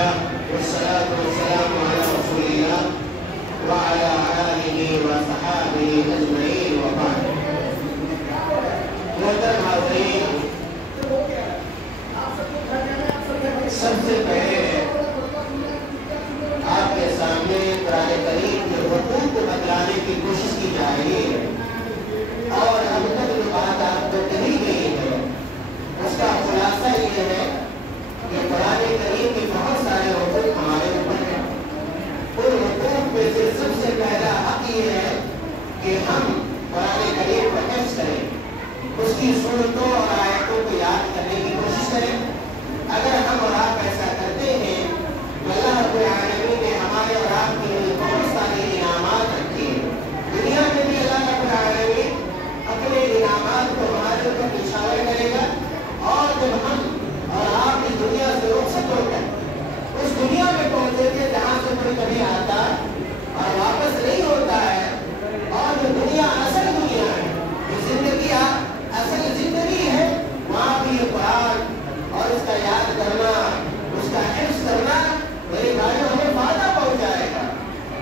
الله والصلاة والسلام على رسول الله وعلى آله وصحابه أجمعين وبعد. محترم حاضرین، سب سے پہلے آپ کے سامنے قرآن کریم کے حقوق کو بتلانے کی کوشش کی جا رہی ہے، اور اب تک جو بات آپ کو کہی گئی ہے اس کا خلاصہ یہ ہے کہ قرآن کریم کے بہت سارے حقوق ہمارے اوپر ہیں۔ ان حقوق میں سے سب سے پہلا حق یہ ہے کہ ہم قرآن کریم کو حفظ کریں، اس کی صورتوں اور آیتوں کو یاد کرنے کی کوشش کریں۔ اگر ہم اور آپ ایسا کرتے ہیں تو اللہ رب العالمین نے ہمارے اور آپ کے لیے بہت سارے انعامات رکھے ہیں۔ دنیا میں بھی اللہ رب العالمین اپنے انعامات کو ہمارے اوپر نشاور کرے گا، اور جب ہم اور آپ اس دنیا سے رخصت ہو کر اس دنیا میں پہنچے تھے جہاں سے کوئی کبھی آتا اور واپس نہیں ہوتا ہے، اور جو دنیا اصل دنیا ہے، جو زندگی اصل زندگی ہے، وہاں بھی یہ قرآن اور اس کا یاد کرنا، اس کا حفظ کرنا میرے بھائیوں ہمیں فائدہ پہنچائے گا۔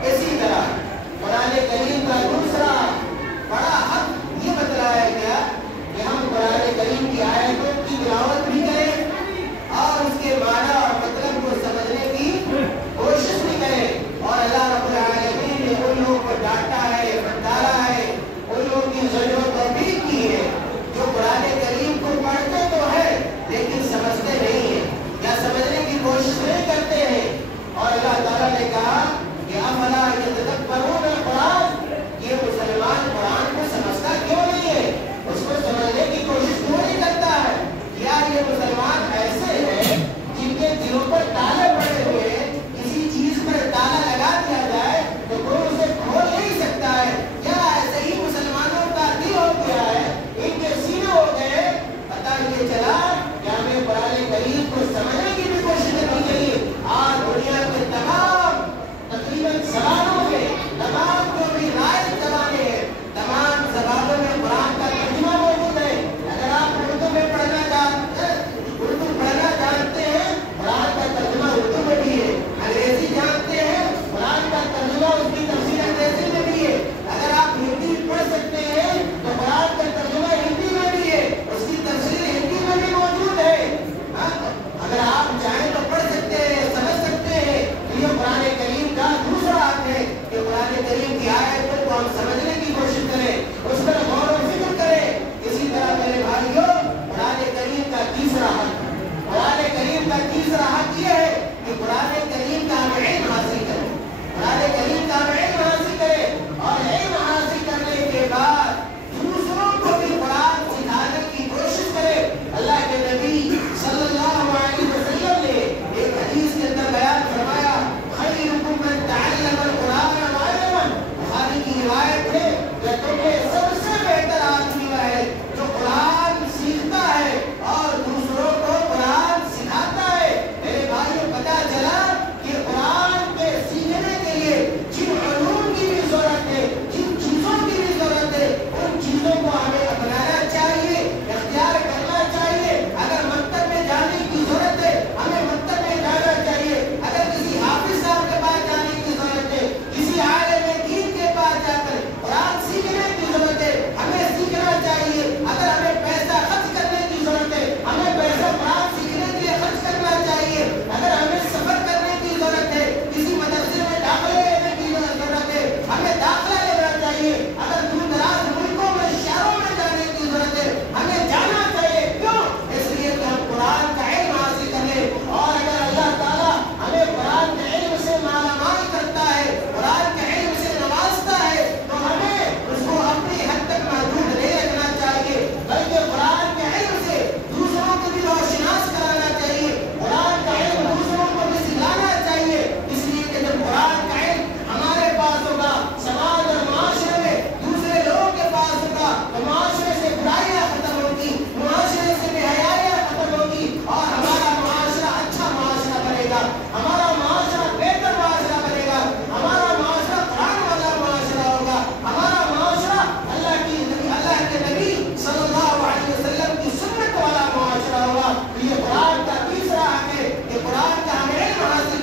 اسی طرح قرآن کریم کا دوسرا بڑا حق یہ بتلایا گیا کہ ہم قرآن کریم کی آیتوں کی تلاوت بھی کریں اور اس کے معنی اور مطلب کو سمجھنے کی کوشش بھی کریں۔ اور اللہ رب العالمین نے ان لوگوں کو ڈانٹا ہے، بتایا ہے، ان لوگوں کی ضرورت توفیق کی ہے جو قرآن کریم کو پڑھتے تو ہے لیکن سمجھتے نہیں ہیں یا سمجھنے کی کوشش نہیں کرتے ہیں۔ اور اللہ تعالیٰ نے کہا کہ افلا یتدبرون القرآن، یہ مسلمان قرآن کو سمجھتا کیوں نہیں ہے، اس کو سمجھنے کی کوشش کیوں نہیں کرتا ہے؟ کیا یہ مسلمان ایسے ہیں جن کے دلوں پر تالے پڑے ہوئے ہیں، کسی چیز پر تالا لگا دیا جائے تو کوئی اسے کھول نہیں سکتا ہے؟ کیا ایسے ہی مسلمانوں کا دل ہو گیا ہے، ان کے سینے ہو گئے؟ پتہ یہ چلا کہ ہمیں قرآن کریم کو سمجھنے کی بھی کوشش کرنی چاہیے۔ آج دنیا کے تمام تقریباً زبانوں میں، تمام جو بھی رائج زبانیں ہیں، تمام زبانوں میں قرآن کا ترجمہ موجود ہے۔ اگر آپ اردو میں پڑھنا چاہتے ہیں، اردو پڑھنا جانتے ہیں، قرآن کا ترجمہ اردو میں بھی ہے۔ انگریزی جانتے ہیں، قرآن کا ترجمہ اس کی تفسیر انگریزی میں بھی ہے۔ اگر آپ ہندی پڑھ سکتے ہیں تو قرآن کا ترجمہ ہندی میں بھی ہے، اس کی تفسیر ہندی میں بھی موجود ہے۔ اگر آپ چاہیں تو پڑھ سکتے ہیں، سمجھ سکتے ہیں۔ یہ قرآن کریم کا دوسرا حق ہے کہ قرآن کریم کی آیتوں کو ہم سمجھنے کی کوشش کریں، اس پر غور و فکر کریں۔ اسی طرح میرے بھائیوں، قرآن کریم کا تیسرا حق، قرآن کریم کا تیسرا حق یہ ہے کہ قرآن کریم کا ہم علم حاصل کریں، قرآن کریم کا ہم علم حاصل کریں، اور علم حاصل کرنے کے بعد دوسروں کو بھی قرآن سکھانے کی کوشش کریں۔ اللہ کے نبی صلی اللہ علیہ وسلم نے ایک حدیث کے اندر بیان فرمایا، خیرکم من تعلم القرآن وعلمہ، بخاری کی روایت ہے کہ تم میں سب سے بہتر آدمی وہ ہے جو قرآن سیکھتا ہے اور دوسروں کو قرآن سکھاتا ہے۔ میرے بھائیوں، پتہ چلا کہ قرآن کے سیکھنے کے لیے جن علوم کی بھی ضرورت ہے، جن چیزوں کی بھی ضرورت ہے، ان چیزوں کو ہمیں اپنانا چاہیے، اختیار کرنا چاہیے۔ اگر مکتب میں جانے کی ضرورت ہے، ہمیں مکتب میں جانا چاہیے۔ اگر کسی حافظ صاحب کے پاس جانے کی ضرورت ہے، کسی عالم دین کے پاس جا کر قرآن سیکھنے کی ضرورت ہے، ہمیں سیکھنا چاہیے۔ اگر ہمیں پیسہ خرچ کرنے کی ضرورت ہے، ہمیں پیسہ قرآن سیکھنے کے لیے خرچ کرنا چاہیے۔ اگر ہمیں سفر کرنے کی ضرورت ہے، کسی مدرسے میں داخلہ لینے کی ضرورت ہے، ہمیں داخلہ لینا چاہیے۔ اگر دور دراز ملکوں میں، شہروں میں جانے کی ضرورت ہے، ہمیں جانا چاہیے۔ کیوں؟ اس لیے کہ ہم قرآن کا علم حاصل کریں، اور اگر اللہ تعالیٰ ہمیں قرآن کے علم سے مالا مال کرتا ہے، قرآن کے علم سے نوازتا ہے، تو ہمیں اس کو اپنی حد تک محدود نہیں رکھنا چاہیے، بلکہ قرآن کے علم سے دوسروں کو بھی روشناس کرانا چاہیے، قرآن کا علم دوسروں کو بھی سکھانا چاہیے۔ اس لیے کہ جب قرآن کا علم ہمارے پاس ہوگا، سماج اور معاشرے میں دوسرے لوگوں کے پاس ہوگا، تو معاشرے سے برائیاں ختم ہوگی، معاشرے سے بے حیائیاں ختم ہوگی، اور ہمارا معاشرہ اچھا معاشرہ بنے گا، ہمارا معاشرہ بہتر معاشرہ بنے گا، ہمارا معاشرہ قرآن والا معاشرہ ہوگا، ہمارا معاشرہ اللہ کے نبی صلی اللہ علیہ وسلم کی سنت والا معاشرہ ہوگا۔ یہ قرآن کا تیسرا حق ہے کہ قرآن کا ہم علم حاصل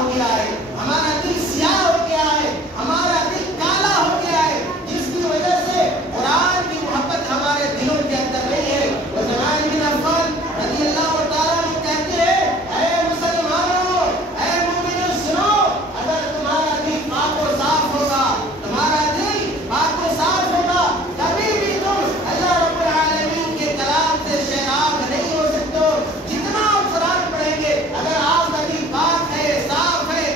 ہو گیا ہے، ہمارا دل سیاہ ہو گیا ہے، ہمارا دل کالا ہو گیا ہے، جس کی وجہ سے قرآن کی محبت ہمارے دلوں کے اندر نہیں ہے۔ عثمان بن عفان رضی اللہ تعالیٰ عنہ کہتے ہیں، اے مسلمانوں، اے مومنوں سنو، اگر تمہارا دل پاک و صاف ہوگا، تمہارا دل پاک و صاف ہوگا، کبھی بھی تم اللہ رب العالمین کے کلام سے شیراب نہیں ہو سکتے ہو۔ جتنا آپ قرآن پڑھیں گے، اگر آپ کا دل پاک ہے، صاف ہے،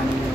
Amin.